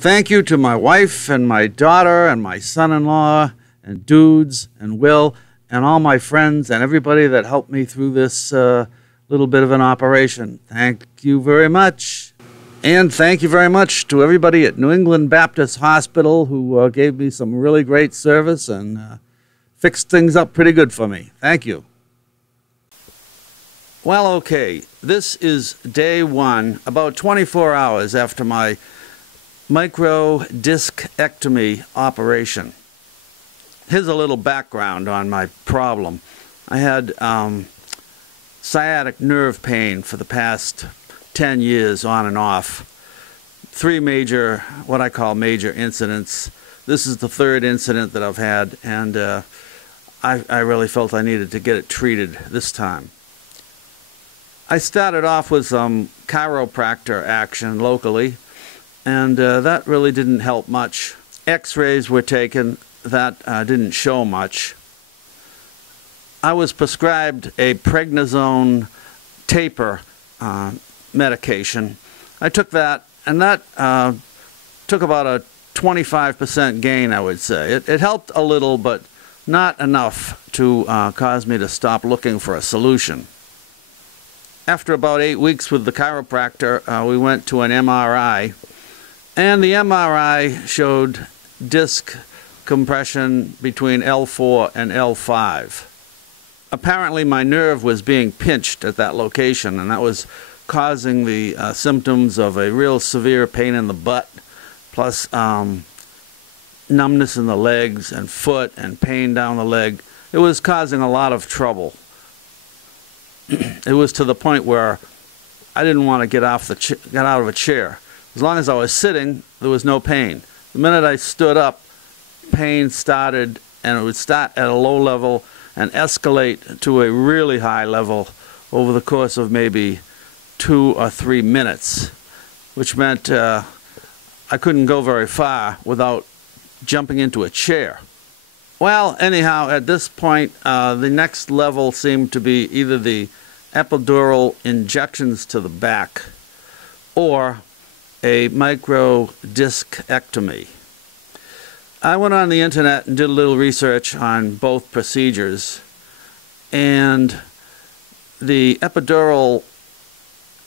Thank you to my wife and my daughter and my son-in-law and Dudes and Will and all my friends and everybody that helped me through this little bit of an operation. Thank you very much. And thank you very much to everybody at New England Baptist Hospital who gave me some really great service and fixed things up pretty good for me. Thank you. Well, okay, this is day one, about 24 hours after my microdiscectomy operation. Here's a little background on my problem. I had sciatic nerve pain for the past 10 years on and off. 3 major, what I call major incidents. This is the 3rd incident that I've had, and I really felt I needed to get it treated this time. I started off with some chiropractor action locally, and that really didn't help much. X-rays were taken, that didn't show much. I was prescribed a prednisone taper medication. I took that, and that took about a 25% gain, I would say. It helped a little, but not enough to cause me to stop looking for a solution. After about 8 weeks with the chiropractor, we went to an MRI, and the MRI showed disc compression between L4 and L5. Apparently my nerve was being pinched at that location, and that was causing the symptoms of a real severe pain in the butt, plus numbness in the legs and foot and pain down the leg. It was causing a lot of trouble. It was to the point where I didn't want to get out of a chair. As long as I was sitting, there was no pain. The minute I stood up, pain started, and it would start at a low level and escalate to a really high level over the course of maybe 2 or 3 minutes, which meant I couldn't go very far without jumping into a chair. Well, anyhow, at this point, the next level seemed to be either the epidural injections to the back or a microdiscectomy. I went on the internet and did a little research on both procedures, and the epidural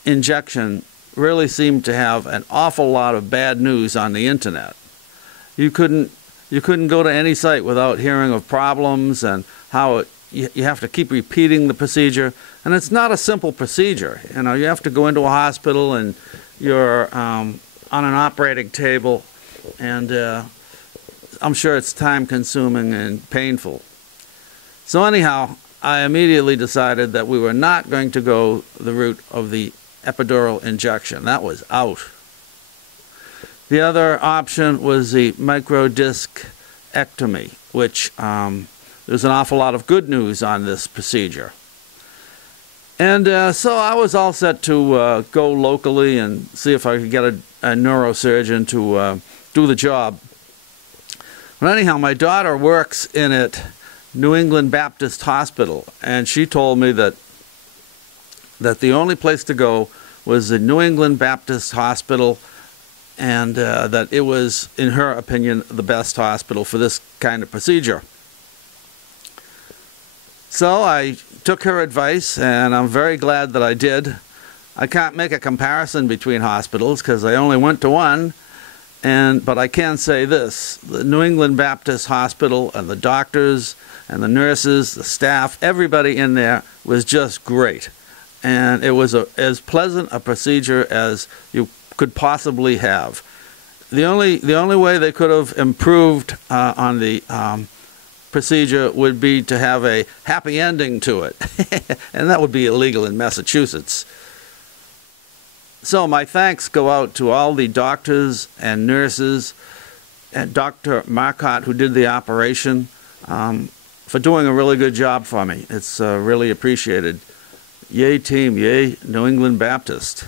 injection really seemed to have an awful lot of bad news on the internet. You couldn't go to any site without hearing of problems and how you have to keep repeating the procedure, and it's not a simple procedure. You know, you have to go into a hospital and you're on an operating table, and I'm sure it's time-consuming and painful. So anyhow, I immediately decided that we were not going to go the route of the epidural injection. That was out. The other option was the microdiscectomy, which there's an awful lot of good news on this procedure. And so I was all set to go locally and see if I could get a neurosurgeon to do the job. But anyhow, my daughter works in at New England Baptist Hospital, and she told me that the only place to go was the New England Baptist Hospital, and that it was, in her opinion, the best hospital for this kind of procedure. So I took her advice, and I'm very glad that I did. I can't make a comparison between hospitals because I only went to one, but I can say this: the New England Baptist Hospital and the doctors and the nurses, the staff, everybody in there was just great. And it was as pleasant a procedure as you could possibly have. The only way they could have improved on the procedure would be to have a happy ending to it, and that would be illegal in Massachusetts. So my thanks go out to all the doctors and nurses and Dr. Marcotte, who did the operation, for doing a really good job for me. It's really appreciated. Yay team, yay New England Baptist.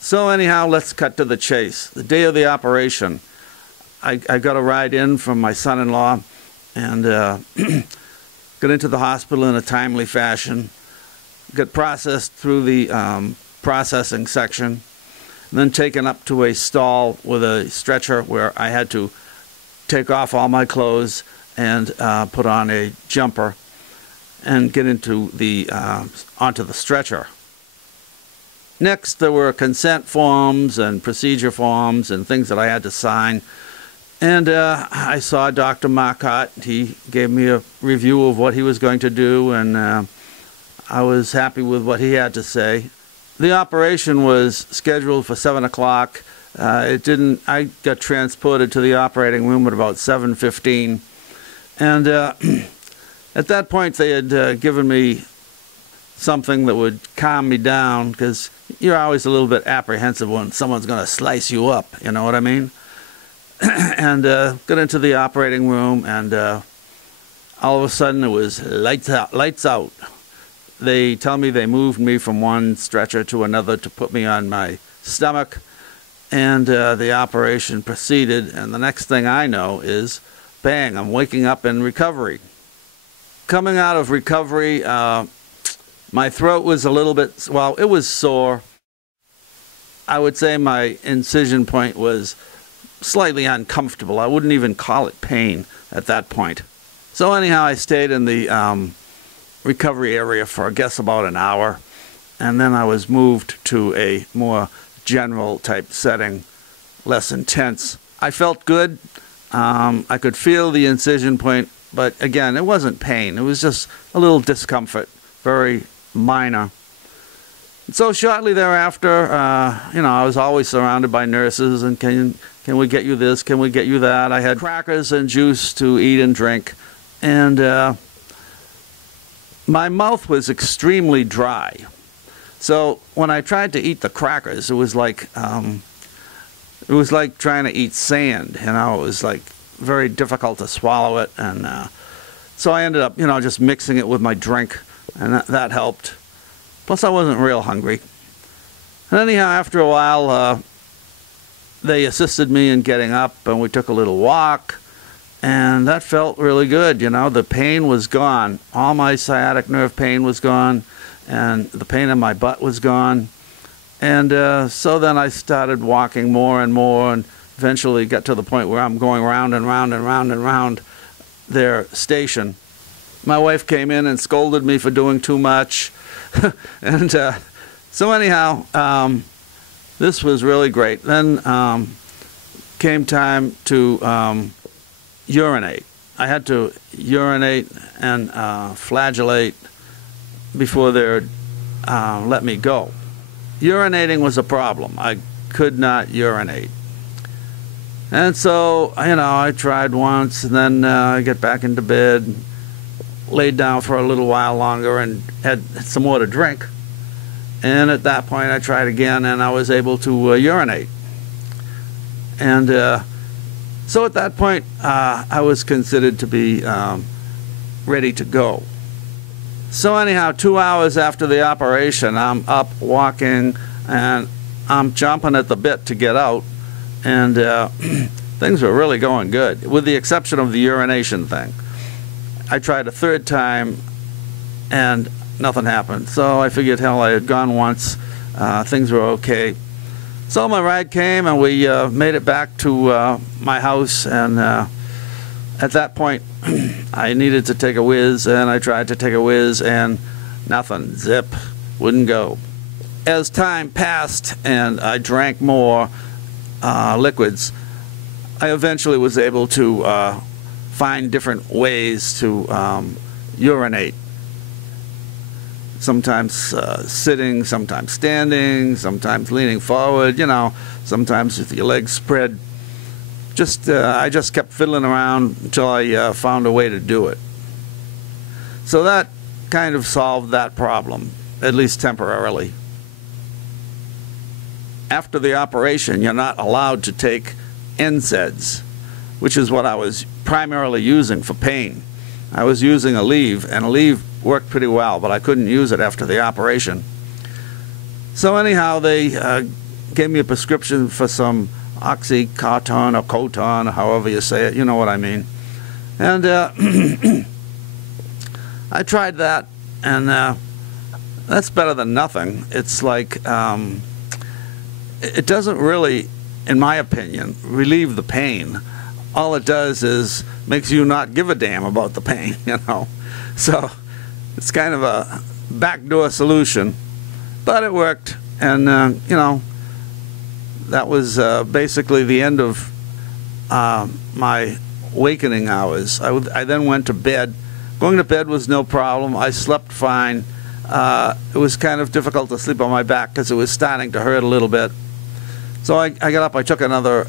So anyhow, let's cut to the chase. The day of the operation, I got a ride in from my son-in-law, and got into the hospital in a timely fashion, got processed through the processing section, and then taken up to a stall with a stretcher where I had to take off all my clothes and put on a jumper and get into onto the stretcher. Next, there were consent forms and procedure forms and things that I had to sign. And I saw Dr. Marcotte. He gave me a review of what he was going to do, and I was happy with what he had to say. The operation was scheduled for 7 o'clock. I got transported to the operating room at about 7:15. And at that point, they had given me something that would calm me down, because you're always a little bit apprehensive when someone's going to slice you up, you know what I mean? And got into the operating room, and all of a sudden it was lights out, lights out. They tell me they moved me from one stretcher to another to put me on my stomach, and the operation proceeded, and the next thing I know is, bang, I'm waking up in recovery. Coming out of recovery, my throat was a little bit, well, it was sore. I would say my incision point was slightly uncomfortable. I wouldn't even call it pain at that point. So anyhow, I stayed in the recovery area for, I guess, about an hour, and then I was moved to a more general type setting, less intense. I felt good. I could feel the incision point, but again, it wasn't pain. It was just a little discomfort, very minor. So shortly thereafter, I was always surrounded by nurses, and can we get you this, can we get you that? I had crackers and juice to eat and drink, and my mouth was extremely dry. So when I tried to eat the crackers, it was like trying to eat sand. It was like very difficult to swallow it, and so I ended up, just mixing it with my drink, and that helped. Plus, I wasn't real hungry. And anyhow, after a while, they assisted me in getting up, and we took a little walk, and that felt really good. The pain was gone. All my sciatic nerve pain was gone, and the pain in my butt was gone. And so then I started walking more and more, and eventually got to the point where I'm going round and round and round and round their station. My wife came in and scolded me for doing too much. And so anyhow, this was really great. Then came time to urinate. I had to urinate and flagellate before they'd let me go. Urinating was a problem. I could not urinate. And so, I tried once, and then I get back into bed, laid down for a little while longer, and had some more to drink. And at that point, I tried again, and I was able to urinate. And so at that point, I was considered to be ready to go. So anyhow, 2 hours after the operation, I'm up walking, and I'm chomping at the bit to get out, and things were really going good, with the exception of the urination thing. I tried a third time, and nothing happened. So I figured, hell, I had gone once. Things were okay. So my ride came, and we made it back to my house, and at that point, I needed to take a whiz, and I tried to take a whiz, and nothing. Zip. Wouldn't go. As time passed, and I drank more liquids, I eventually was able to find different ways to urinate. Sometimes sitting, sometimes standing, sometimes leaning forward, sometimes with your legs spread. I just kept fiddling around until I found a way to do it. So that kind of solved that problem, at least temporarily. After the operation, you're not allowed to take NSAIDs, which is what I was primarily using for pain. I was using Aleve, and Aleve worked pretty well, but I couldn't use it after the operation. So anyhow, they gave me a prescription for some Oxycontin or Coton, or however you say it, you know what I mean. And I tried that, and that's better than nothing. It's like it doesn't really, in my opinion, relieve the pain. All it does is makes you not give a damn about the pain, you know. So it's kind of a backdoor solution, but it worked. And, you know, that was basically the end of my wakening hours. I then went to bed. Going to bed was no problem. I slept fine. It was kind of difficult to sleep on my back because it was starting to hurt a little bit. So I got up, I took another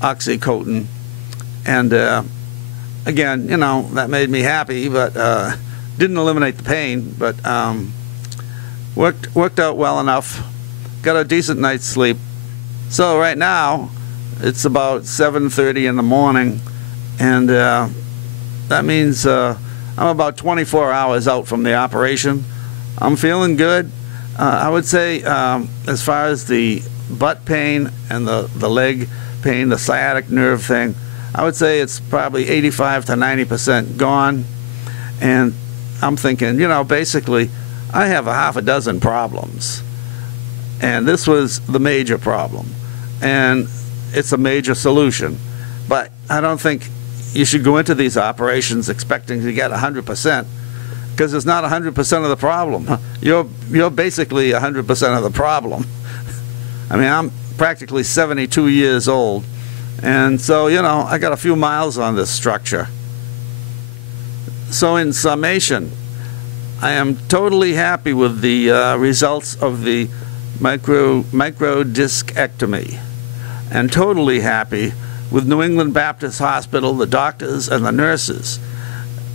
OxyContin, and again, you know, that made me happy, but didn't eliminate the pain, but worked out well enough. Got a decent night's sleep. So right now, it's about 7:30 in the morning, and that means I'm about 24 hours out from the operation. I'm feeling good. I would say as far as the butt pain and the leg pain, the sciatic nerve thing, I would say it's probably 85 to 90% gone. And I'm thinking, you know, basically I have a half a dozen problems, and this was the major problem, and it's a major solution. But I don't think you should go into these operations expecting to get 100%, because it's not 100% of the problem. You're basically 100% of the problem. I mean, I'm practically 72 years old, and so, you know, I got a few miles on this structure. So in summation, I am totally happy with the results of the microdiscectomy, and totally happy with New England Baptist Hospital, the doctors and the nurses.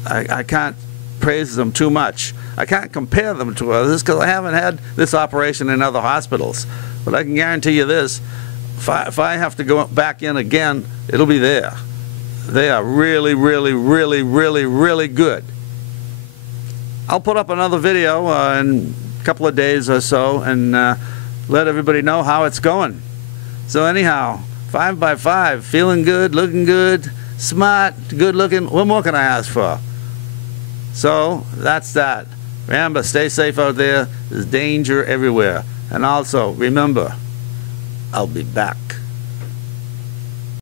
I can't praise them too much. I can't compare them to others because I haven't had this operation in other hospitals. But I can guarantee you this, if I have to go back in again, it'll be there. They are really, really, really, really, really good. I'll put up another video in a couple of days or so and let everybody know how it's going. So anyhow, 5x5, feeling good, looking good, smart, good looking. What more can I ask for? So that's that. Remember, stay safe out there. There's danger everywhere. And also, remember, I'll be back.